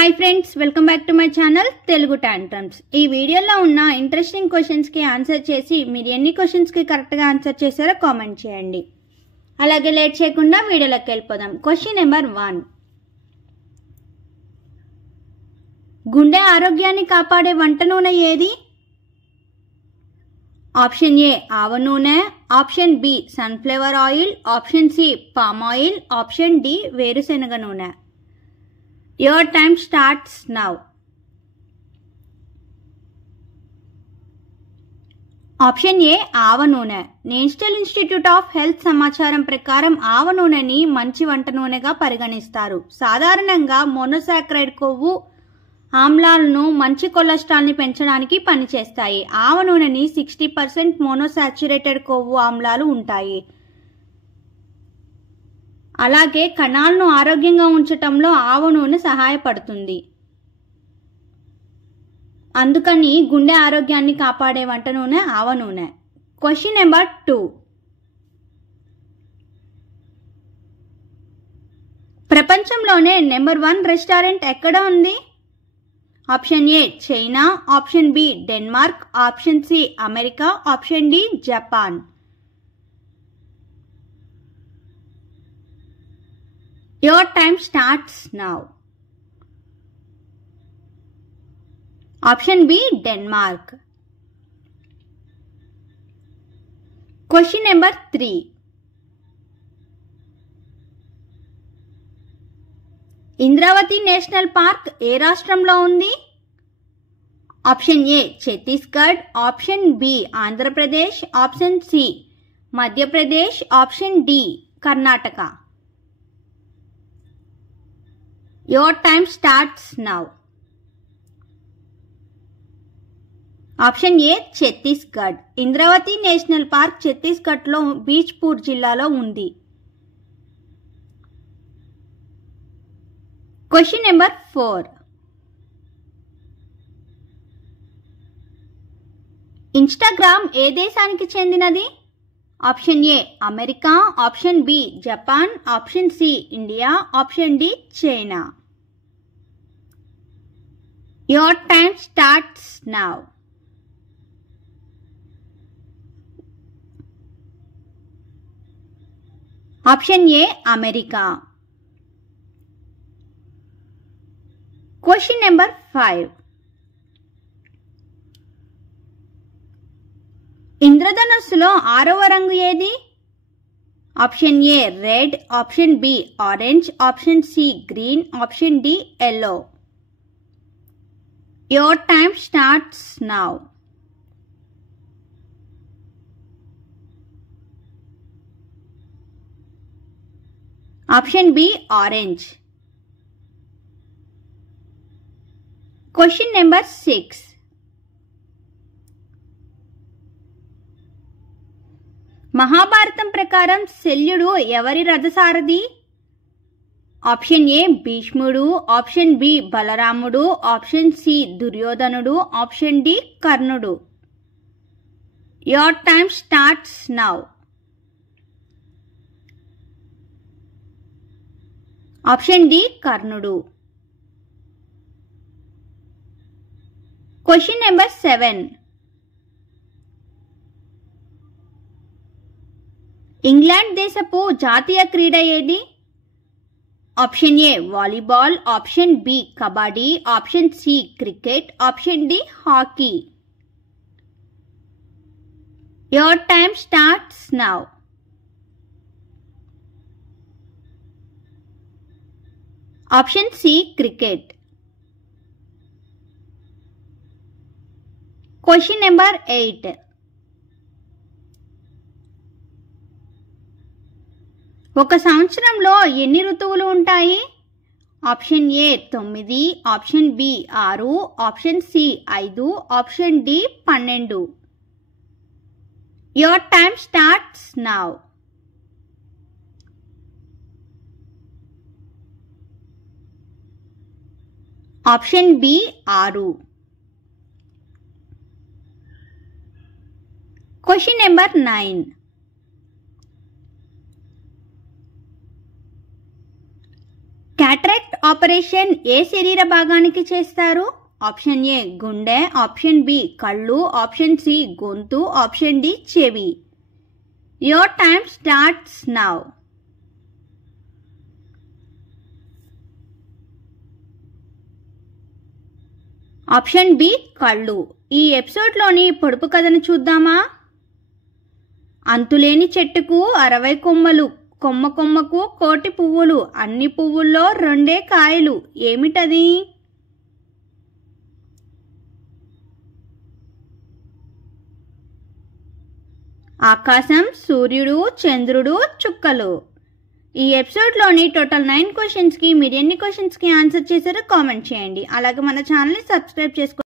Hi friends, welcome back to my channel Telugu tantrums. ఈ వీడియోలో ఉన్న ఇంట్రెస్టింగ్ క్వశ్చన్స్ కి ఆన్సర్ చేసి మీరు ఎన్ని క్వశ్చన్స్ కి కరెక్ట్ గా ఆన్సర్ చేశారో కామెంట్ చేయండి. అలాగే లేట్ చేయకుండా వీడియోలోకి వెళ్ళిపోదాం. Question number 1. గుండె ఆరోగ్యాన్ని కాపాడే వంట నూనె ఏది? ఆప్షన్ ఏ ఆవ నూనె, option B sunflower oil, option C palm oil, option D వేరుశెనగ నూనె. Your time starts now. Option A ఆవ నూనె. నేషనల్ ఇన్స్టిట్యూట్ ఆఫ్ హెల్త్ సమాచారం ప్రకారం ఆవ నూనెని మంచి వంట నూనెగా పరిగణిస్తారు. సాధారణంగా మోనోసాకరైడ్ కొవ్వు ఆమ్లాలను మంచి కొలెస్ట్రాల్ని పెంచడానికి పనిచేస్తాయి. ఆవ నూనెని 60% మోనోసాచురేటెడ్ కొవ్వు ఆమ్లాలు ఉంటాయి. అలాగే కణాలను ఆరోగ్యంగా ఉంచటంలో ఆవ నూనె సహాయపడుతుంది. అందుకని గుండె ఆరోగ్యాన్ని కాపాడే వంట నూనె ఆవ నూనె. Question number 2. ప్రపంచంలోనే నెంబర్ 1 రెస్టారెంట్ ఎక్కడ ఉంది? Option A China, option B Denmark, option C America, option D Japan. Your time starts now. Option B Denmark. Question number 3. Indravati national park ఏ రాష్ట్రంలో ఉంది? Option A Chhattisgarh, option B Andhra Pradesh, option C Madhya Pradesh, option D Karnataka. Your time starts now. Option A Chhattisgarh. Indravati national park ఛత్తీస్గఢ్లో బీజ్పూర్ జిల్లాలో ఉంది. Question number 4. Instagram ఏ దేశానికి చెందినది? Option A America, option B Japan, option C India, option D China. Your time starts now. Option A America. Question number 5. ఇంద్రధనుస్సులో 6వ రంగు ఏది? Option A red, option B orange, option C green, option D yellow. Your time starts now. Option B orange. Question number 6. మహాభారతం ప్రకారం శల్యుడు ఎవరి రథసారథి? Option A భీష్ముడు, ఆప్షన్ బి బలరాముడు, ఆప్షన్ సి దుర్యోధనుడు, ఆప్షన్ డి కర్ణుడు. Your time starts now. Option D కర్ణుడు. Question number 7. ఇంగ్లాండ్ దేశపు జాతీయ క్రీడ ఏది? Option A volleyball, option B kabaddi, option C cricket, option D hockey. Your time starts now. Option C cricket. Question number 8. ఒక సంవత్సరంలో ఎన్ని ఋతువులు ఉంటాయి? Option A 9, option B 6, option C 5, option D 12. Your time starts now. Option B 6. Question number 9. Cataract operation ఏ శరీర భాగానికి చేస్తారు? Option A గుండె, ఆప్షన్ బి కళ్ళు, ఆప్షన్ సి గొంతు, ఆప్షన్ డి చెవి. Your time starts now. Option B కళ్ళు. ఈ ఎపిసోడ్లోని పొడుపు కథను చూద్దామా? అంతులేని చెట్టుకు 60 కొమ్మలు, కొమ్మ కొమ్మకు 1,000,000 పువ్వులు, అన్ని పువ్వుల్లో 2 కాయలు. ఏమిటది? ఆకాశం, సూర్యుడు, చంద్రుడు, చుక్కలు. ఈ ఎపిసోడ్లోని టోటల్ 9 క్వశ్చన్స్కి మీరు ఎన్ని క్వశ్చన్స్కి ఆన్సర్ చేశారో కామెంట్ చేయండి. అలాగే మన ఛానల్ని సబ్స్క్రైబ్ చేసుకోండి.